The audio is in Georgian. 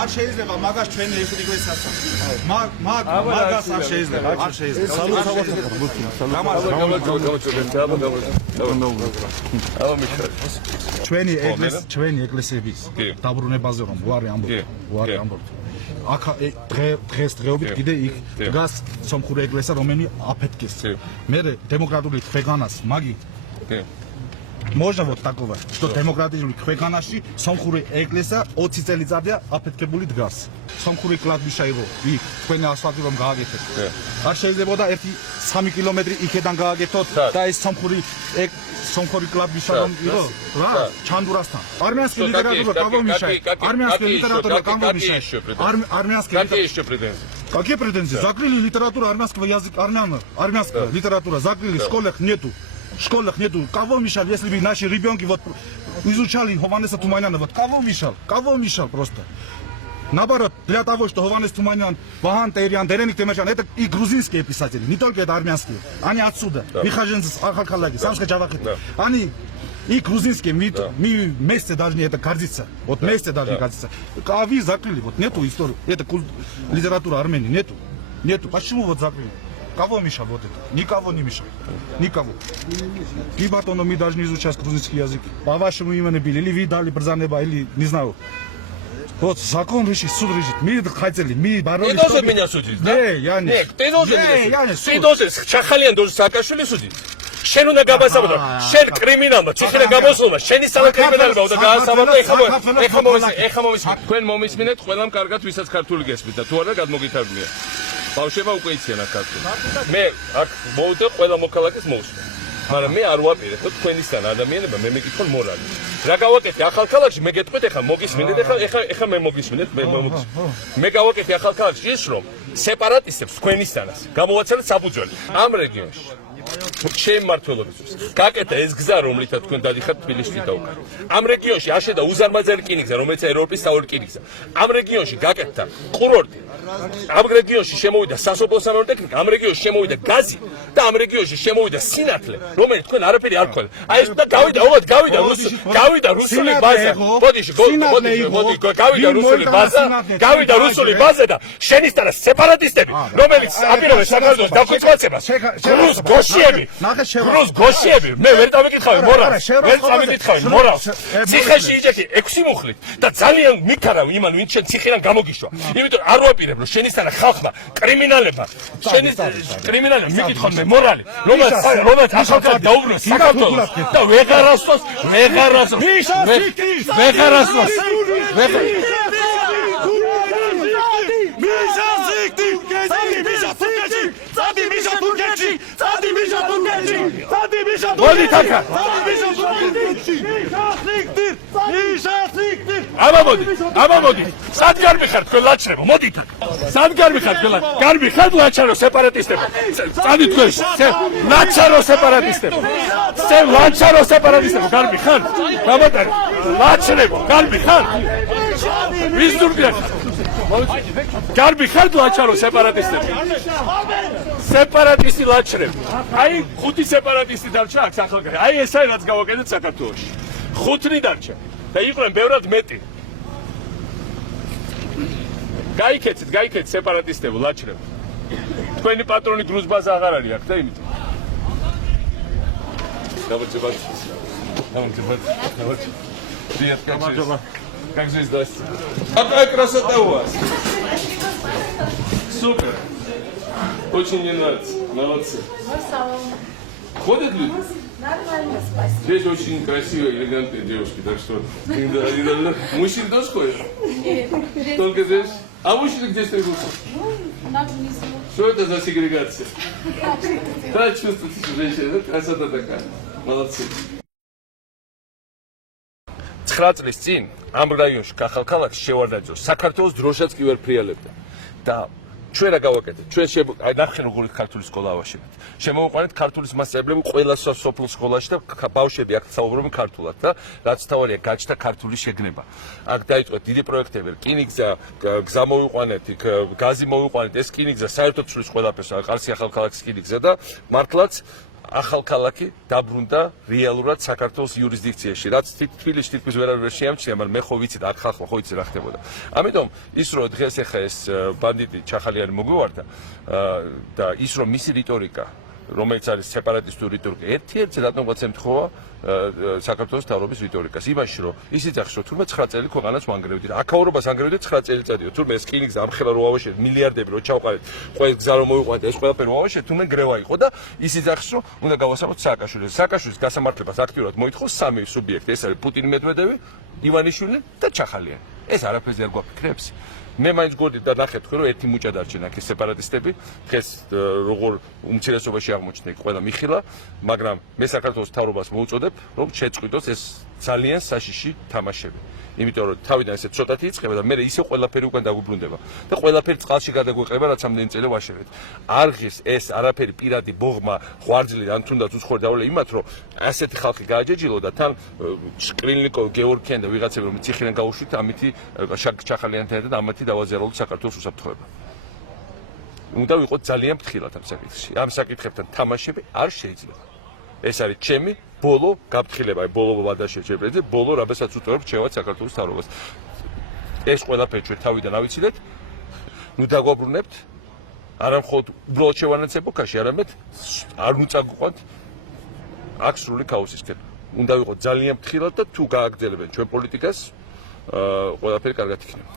არ შეიძლება მაგას ჩვენი ეს ეკლესიას მაგას არ შეიძლება არ შეიძლება ჩვენი ეკლესიების დაბრუნებაზე რომ უარი ამბობთ აქ დღესდღეობით კიდე იქ დგას სომხური ეკლესია რომელიც აფეთქეს მე დემოკრატიული ქვეყანას მაგი Можно вот такого, что демократически ქვეყანაში სომხური ეკლესია 20 წელიწადია აფეთქებული დგას. სომხური კლადბიშა იყო, იქ თქვენი ასფალტი რომ გააკეთეთ. არ შეიძლებოდა 1-3 კილომეტრი იქედან გააკეთოთ და ეს სომხური კლადბიშა რომ იყო, რა, ჩანდურასთან. Армянский литература кого мешает? Армянская литература кому мешает? Армянская Какие еще претензии? Какие претензии? Закрыли литературу армянского языка, армянская литература закрыли, в школах нету. В школах нету. Кого мешал, если бы наши ребенки вот изучали Хованеса Туманяна, вот кого мешал? Кого мешал просто? Наоборот, для того, что Хованес Туманян, Вахан Тейриан, Дереник Темешан, это и грузинские писатели, не только это армянские. Они отсюда. Михаженцы, Ахалкалаги, Самска Джавахет. Они и грузинские, мы вместе должны это гордиться. Вот вместе должны гордиться. А вы закрыли, вот нету истории. Это литература Армении, нету. Нету. Почему вот закрыли? Кого мешал вот это? Никого не мешал. Никого. И потом мы должны изучать грузинский язык. По вашему имени били, или вы дали Брзанеба, или не знаю. Вот закон решит, суд решит. Мы хотели, мы боролись. Ты должен меня судить, да? Не, я не. Нет, ты должен меня судить. Ты должен, Чахалиан должен Саакашвили судить. შენ უნდა გაბასაბოდო შენ კრიმინალმა ციხეზე გამოსულმა შენი სალა კრიმინალებმა უნდა გაასაბადო ეხა მომისმინეთ თქვენ მომისმინეთ ყველამ კარგად ვისაც ქართული გესმით და თუ არა გადმოგითარგმნია ბავშვებმა უკვე იციან აქ ქართული მე აქ მოვიდე ყველა მოქალაქეს მოვსვენ მაგრამ მე არ ვაპირებ თქვენისგან ადამიანებმა მე მეკითხონ მორალი რა გავაკეთე ახალქალაქში მე გეტყვით ეხა მოგისმინეთ ეხა მე მოგისმინეთ მე გავაკეთე ახალქალაქში ის რომ სეპარატისტებს თქვენისგანაც გამოვაცალეთ საფუძველი ამ რეგიონში შემმართველობისთვის გაკეთა ეს გზა რომლითაც თქვენ დადიხართ თბილისში დაუკარგეთ ამ რეგიონში აშენდა უზარმაზარი რკინიგზა რომელიც ევროპის საორი რკინიგზა ამ რეგიონში გაკეთდა კურორტი ამ რეგიონში შემოვიდა სასოფლო-სამეურნეო ტექნიკა ამ რეგიონში შემოვიდა გაზი და ამ რეგიონში შემოვიდა სინათლე რომელიც თქვენ არაფერი არ გქონდა აი ეს და გავიდა რუსული ბაზა გავიდა რუსული ბაზა და შენიშნა სეპარატისტები რომელიც აპირებენ საქართველოს დაფუძნებას Რუს გოშიები მე ვერ დავიკითხავი მორალს ვერ წამიკითხავი მორალს ციხეში იჯექი 6 მუხლით და ძალიან მიქარავ იმან ვინც შენ ციხიდან გამოგიშვა იმიტომ არ ვაპირებ რომ შენიშნა ხალხმა კრიმინალებმა მიკითხონ მე მორალი რომელიც ახალგაზრდა დაუბრუნოს საქართველოს და ვეღარასწოს ამამოდი სად გარბიხართ თქვენ ლაჩრებო მოდით აქ სად გარბიხართ თქვენ გარბიხართ ლაჩარო სეპარატისტებო წადით თქვენ ლაჩარო სეპარატისტებო გარბიხართ გამატარი ლაჩრებო გარბიხართ ვის დურგდათ გარბიხართ ლაჩარო სეპარატისტებო სეპარატისტი ლაჩრები აი ხუთი სეპარატისტი დარჩა აქ ახალგაზრდა აი ესაა რაც გავაკეთეთ საქართველოში ხუთი დარჩა და იყვნენ ბევრად მეტი გაიქეცით სეპარატისტებო ლაჩრები თქვენი პატრონი გრუზბაზა აღარ არის აქ და იმიტომ გამარჯობა Как жизнь, здрасте. Какая красота у вас! Супер! Очень мне нравится. Молодцы. Ходят люди? Нормально, спасибо. Здесь очень красивые, элегантные девушки, так что... Мужчины тоже ходят? Нет. Только здесь? А мужчины где стригутся? На внизу. Что это за сегрегация? Да, чувствуете, женщина, красота такая. Молодцы. 9 წლის წინ ამ რაიონში ახალქალაქში შევარდაძო საქართველოს დროშაც კი ვერ ფრიალებდა და ჩვენ რა გავაკეთეთ ჩვენ აი ნახე როგორი ქართული სკოლა ავაშენეთ შემოვიყვანეთ ქართულის მასწავლებლები ყველა სოფლ სკოლაში და ბავშვები აქ საუბრობენ ქართულად და რაც თავარია გაჩნდა ქართული შეგნება აქ დაიწყეთ დიდი პროექტები რკინიგზა გზა მოვიყვანეთ გაზი მოვიყვანეთ ეს რკინიგზა საერთოდ სრულის ყველაფერს ყარსი ახალქალაქის რკინიგზა და მართლაც ახალქალაქი დაბრუნდა რეალურად საქართველოს იურისდიქციაში, რაც თბილისში თითქმის ვერავინ ვერ შეამჩნია, მაგრამ მე ხო ვიცით აქ ხალხმა ხო იცი რა ხდებოდა. ამიტომ ის რომ დღეს ახლა ეს ბანდიტი ჩახალიანი მოგვივარდა და ის რომ მისი რიტორიკა რომელიც არის სეპარატისტური რიტორიკა, ერთ-ერთი რატომღაც ემთხოვა საქართველოს მთავრობის რიტორიკას. იმაში რომ ის იძახს რომ თურმე 9 წელი ქვეყანას ვანგრევდით. აქაურობას ანგრევდით 9 წელიწადიო. თურმე ეს რკინიგზა ამხელა რო ავაშეთ, მილიარდები რო ჩავყარეთ, ყველა გზა რომ მოიყვანეთ, ეს ყველაფერი რო ავაშეთ, თურმე გრევა იყო და ის იძახს რომ უნდა გავასწროთ სააკაშვილის. სააკაშვილის გასამართლებას აქტიურად მოითხოვს სამი სუბიექტი, ეს არის პუტინი, მედვედევი, ივანიშვილი და ჩახალიანი. ეს არაფერზე არ გვაფიქრებს. მე მაინც გონდით და ნახეთ თქვენ რომ ერთი მუჭა დარჩენ აქ ეს სეპარატისტები დღეს როგორ უმცირესობაში აღმოჩნდნენ ყველა მიხილა მაგრამ მე საქართველოს მთავრობას მოუწოდებ რომ შეწყვიტოს ეს ძალიან საშიში თამაშები იმიტომ რომ თავიდან ესე ცოტათი იწყება და მე ისე ყველაფერი უკან დაგვიბრუნდება და ყველაფერი წყალში გადაგვეყრება რაც ამდენი წელი ვაშერეთ არღის ეს არაფერი პირადი ბოღმა ხვარძლი ან თუნდაც უცხოური დავალე იმათ რომ ასეთი ხალხი გააჯეჯილო და თან შკრილნიკოვი გეორგიან და ვიღაცები რომ ციხიდან გაუშვით ამითი ჩახალიანთან და ამათი დავაზიაროთ საქართველოს უსაფრთხოება. უნდა ვიყოთ ძალიან ფრთხილად ამ საკითხში. ამ საკითხებთან თამაშები არ შეიძლება. ეს არის ჩემი ბოლო გაფრთხილება, ბოლო ვადაშეჭებაზე, ბოლო რაბესაც უტოვებ ჩემად საქართველოს მთავრობას. ეს ყველაფერი ჩვენ თავიდან ავიცილეთ. ნუ დაგვაბრუნებთ. არა მხოლოდ უბრალოდ შევანაცე ეპოქაში, არამედ არ უწაგვყვანთ აქ სრული ქაოსისკენ. უნდა ვიყოთ ძალიან ფრთხილად და თუ გააგრძელებენ ჩვენ პოლიტიკას, ყველაფერი კარგად იქნება.